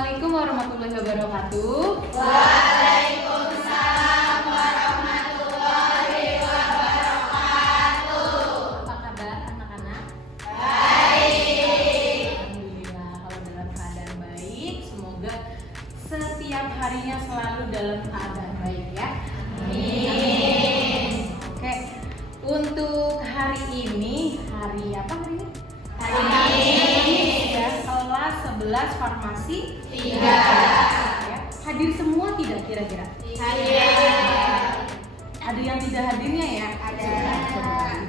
Assalamualaikum warahmatullahi wabarakatuh. Waalaikumsalam warahmatullahi wabarakatuh. Apa kabar anak-anak? Baik. Alhamdulillah kalau dalam keadaan baik. Semoga setiap harinya selalu dalam keadaan baik ya. Amin. Oke, untuk hari ini, hari apa hari ini? Ya, kelas 11 farmasi 3 ya. Hadir semua tidak kira-kira? Hadir. Ada yang tidak hadirnya ya? Ada. Coba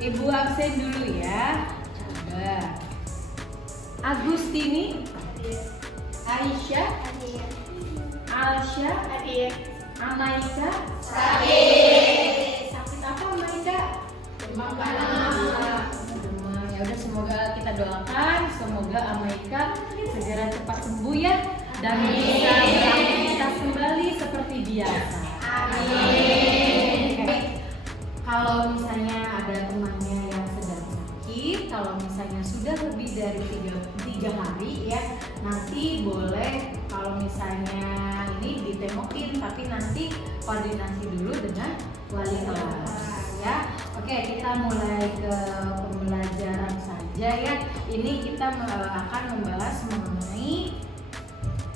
Ibu absen dulu ya. Coba. Agustini, Aisyah, Alsya, Amaika. Sakit. Sakit apa Amaika? Demam panas. Demam. Ya udah, semoga kita doakan semoga Amaika segera cepat sembuh ya dan bisa beraktivitas kembali seperti biasa. Amin. Oke. Kalau misalnya ada temannya yang sedang sakit, kalau misalnya sudah lebih dari 3 hari ya, nanti boleh kalau misalnya ini ditemokin, tapi nanti koordinasi dulu dengan wali kelas ya. Oke, kita mulai ke pembelajaran saja ya. Ini kita akan membahas mengenai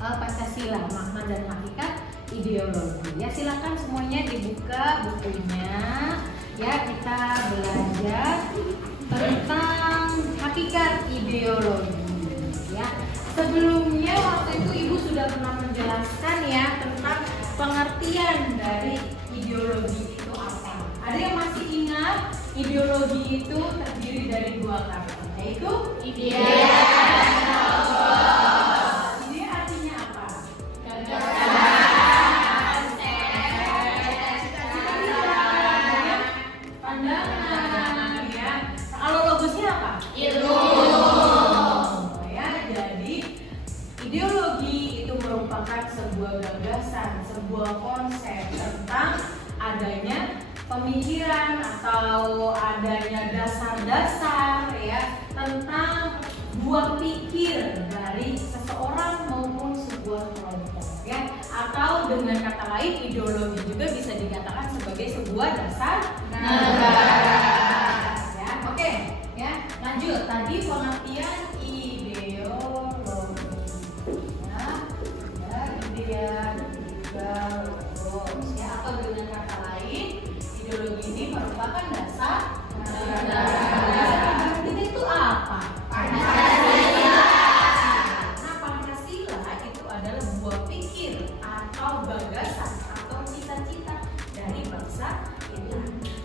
Pancasila, makna dan hakikat ideologi. Ya, silakan semuanya dibuka bukunya. Ya, kita belajar tentang hakikat ideologi. Ya, sebelumnya waktu itu Ibu sudah pernah menjelaskan ya tentang pengertian dari ideologi itu apa. Ada yang masih ingat ideologi itu terdiri dari 2 kata, yaitu Ide. Ide artinya apa? Pandangan ya. Kalau logosnya apa? Ilmu. Ya, jadi ideologi itu merupakan sebuah gagasan, sebuah konsep tentang adanya pemikiran atau adanya dasar-dasar ya tentang buah pikir dari seseorang maupun sebuah kelompok ya, atau dengan kata lain ideologi juga bisa dikatakan sebagai sebuah dasar negara ya. Oke ya, lanjut tadi pengertian ideologi ya, ide juga logos ya, atau dengan kata lain ideologi ini merupakan dasar negara. Dasar kita itu apa? Pancasila. Nah, Pancasila itu adalah buah pikir atau gagasan atau cita-cita dari bangsa kita.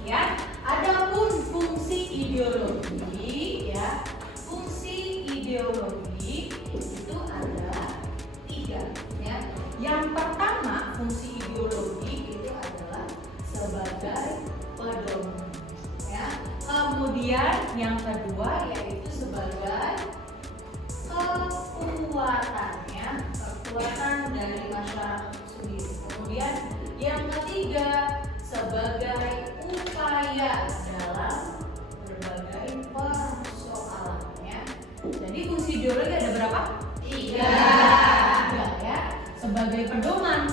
Ya, adapun fungsi ideologi ya, fungsi ideologi itu adalah 3 ya. Yang pertama, fungsi ideologi itu adalah sebagai pedoman ya. Kemudian yang kedua yaitu sebagai kekuatan ya, kekuatan dari masyarakat sendiri. Kemudian yang ketiga sebagai upaya dalam berbagai persoalan ya. Jadi fungsi ideologi ada berapa? 3 ya. Sebagai pedoman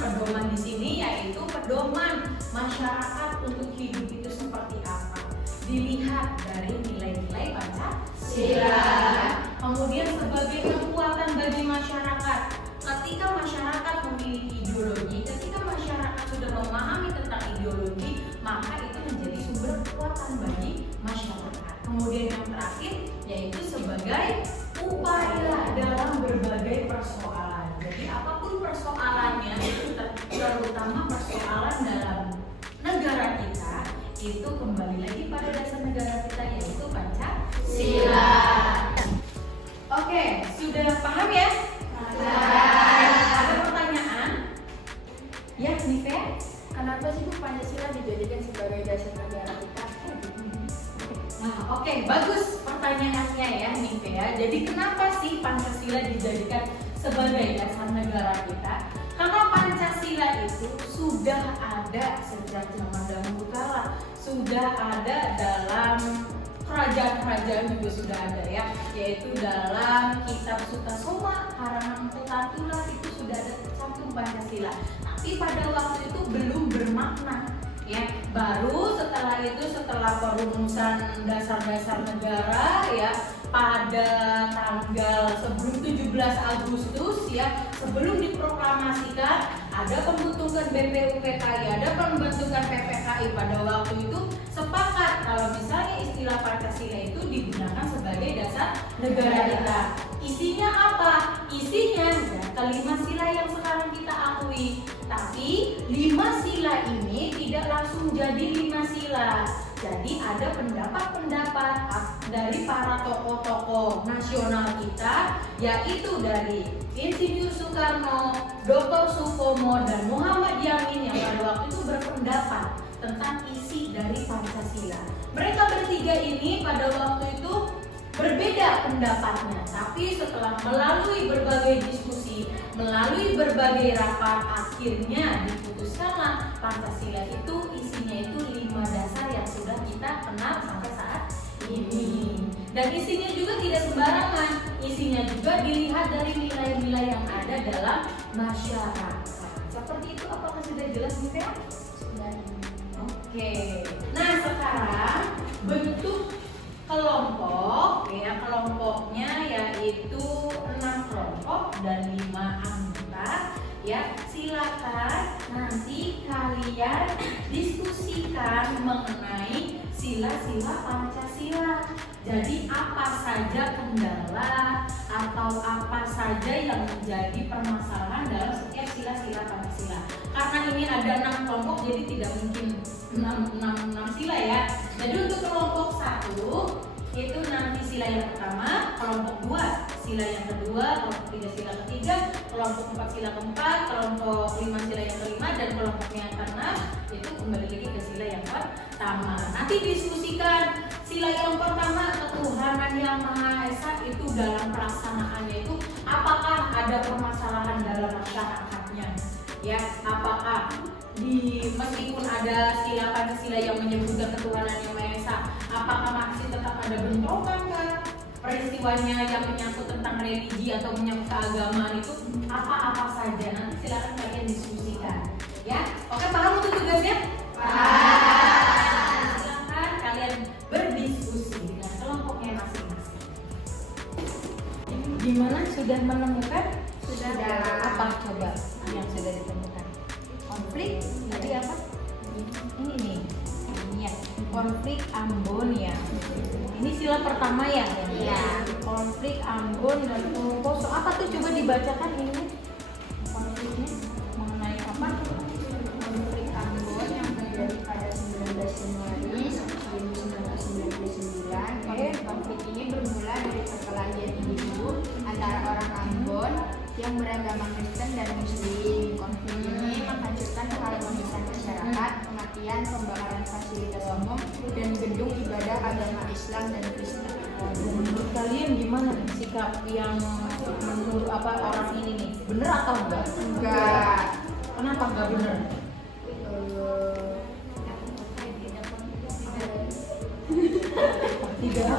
di sini yaitu pedoman masyarakat untuk hidup itu seperti apa. Dilihat dari nilai-nilai Pancasila. Kemudian sebagai kekuatan bagi masyarakat. Ketika masyarakat memiliki ideologi, ketika masyarakat sudah memahami tentang ideologi, maka itu menjadi sumber kekuatan bagi masyarakat. Kemudian yang terakhir yaitu sebagai upaya dalam berbagai persoalan. Jadi apapun persoalannya, terutama persoalan dalam negara kita, itu kembali lagi pada dasar negara kita yaitu Pancasila. Oke, sudah paham ya? Ada pertanyaan? Ya, Nivea? Kenapa sih Bu Pancasila dijadikan sebagai dasar negara kita? Nah, oke, bagus pertanyaannya ya, Nivea. Jadi kenapa sih Pancasila dijadikan sebagai dasar negara kita? Karena Pancasila itu sudah ada sejak zaman dahulu kala, sudah ada dalam kerajaan-kerajaan juga sudah ada ya, yaitu dalam kitab Sutasoma karangan Empu Tatula itu sudah ada tercantum Pancasila. Tapi pada waktu itu belum bermakna ya. Baru setelah itu, setelah perumusan dasar-dasar negara ya, pada tanggal sebelum 17 Agustus ya, sebelum diproklamasikan, ada pembentukan BPUPKI, ada pembentukan PPKI. Pada waktu itu sepakat kalau misalnya istilah Pancasila itu digunakan sebagai dasar negara kita. Isinya apa? Isinya kelima sila yang sekarang kita akui. Tapi 5 sila ini tidak langsung jadi 5 sila. Jadi ada pendapat-pendapat dari para tokoh-tokoh nasional kita, yaitu dari Insinyur Soekarno, Dr. Supomo, dan Muhammad Yamin yang pada waktu itu berpendapat tentang isi dari Pancasila. Mereka bertiga ini pada waktu itu berbeda pendapatnya, tapi setelah melalui berbagai diskusi, melalui berbagai rapat, akhirnya diputuskanlah Pancasila itu isinya itu 5 dasar yang sudah kita kenal sampai saat ini. Dan isinya juga tidak sembarangan, isinya juga dilihat dari nilai-nilai yang ada dalam masyarakat. Seperti itu, apakah sudah jelas nih Teo? Sudah. Oke. Nah sekarang bentuk kelompok ya, kelompoknya yaitu 6 kelompok dan 5 anggota ya. Silakan nanti kalian diskusikan mengenai sila-sila Pancasila. Jadi apa saja kendala atau apa saja yang menjadi permasalahan dalam setiap sila-sila Pancasila. Karena ini ada 6 kelompok, jadi tidak mungkin 6 sila ya. Jadi untuk kelompok 1 itu nanti sila yang pertama, kelompok 2 sila yang kedua, kelompok 3 sila ketiga, kelompok 4 sila keempat, kelompok 5 sila yang kelima, dan kelompok yang keenam itu kembali lagi ke sila yang pertama. Nanti diskusikan sila yang pertama, ketuhanan yang Maha Esa, itu dalam pelaksanaannya itu apakah ada permasalahan dalam masyarakatnya ya, apakah meskipun ada sila Pancasila yang menyebutkan ketuhanan yang Maha Esa, apakah masih tetap ada bentrokan kah? Peristiwanya yang menyangkut tentang religi atau menyangkut keagamaan itu apa-apa saja, nanti silakan kalian diskusikan ya. Oke, paham untuk tugasnya? Paham. Silakan kalian berdiskusi dengan kelompoknya masing-masing. Gimana, sudah menemukan? Sudah. Apa coba yang sudah ditemukan? Konflik tadi apa? Ini nih. Iya, konflik Ambon ya. Ini sila pertama ya? Iya. Konflik Ambon dan Poso. Apa tuh, coba dibacakan ini konfliknya mengenai apa? Konflik Ambon yang terjadi pada 19 Januari 1999. Konflik ini bermula dari perkelahian individu antara orang Ambon yang beragama Kristen dan Muslim. Konflik ini menghancurkan keharmonisan masyarakat, kematian, pembakaran fasilitas umum, dan gedung ibadah agama Islam dan Kristen. Menurut kalian gimana sikap yang menurut orang ini nih? Bener atau enggak? Enggak. Kenapa enggak bener? Tidak.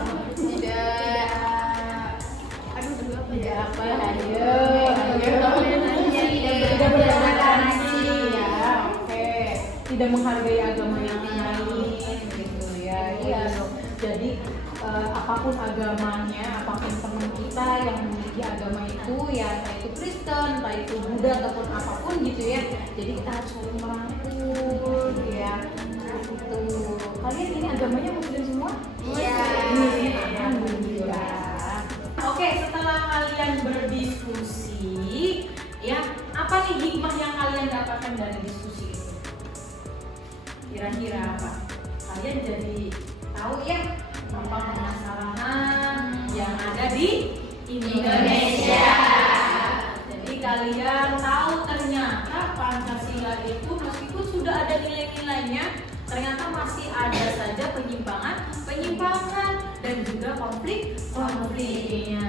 Aduh, dulu apa Tidak ya? apa ya? Tidak bertoleransi ya. Oke. Tidak menghargai agama yang lain gitu ya. Iya dong. Jadi apapun agamanya, apapun teman kita yang memiliki agama itu ya, entah itu Kristen, entah itu Buddha ataupun apapun gitu ya. Jadi kita harus saling merangkul ya. Gitu. Kalian ini agamanya Muslim semua? Iya. Alhamdulillah. Oke, setelah kalian berdiskusi, ya, apa nih hikmah yang kalian dapatkan dari diskusi itu? Kira-kira apa? Kalian jadi tahu ya apa permasalahan yang ada di Indonesia. Jadi kalian tahu ternyata Pancasila itu meskipun sudah ada nilai-nilainya, ternyata masih ada saja penyimpangan dan juga konfliknya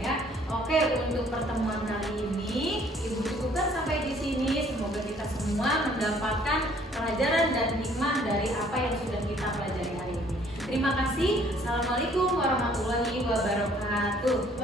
ya. Oke, untuk pertemuan kali ini Ibu cukupkan sampai di sini. Semoga kita semua mendapatkan pelajaran dan hikmah dari apa yang sudah kita pelajari hari ini. Terima kasih. Assalamualaikum warahmatullahi wabarakatuh.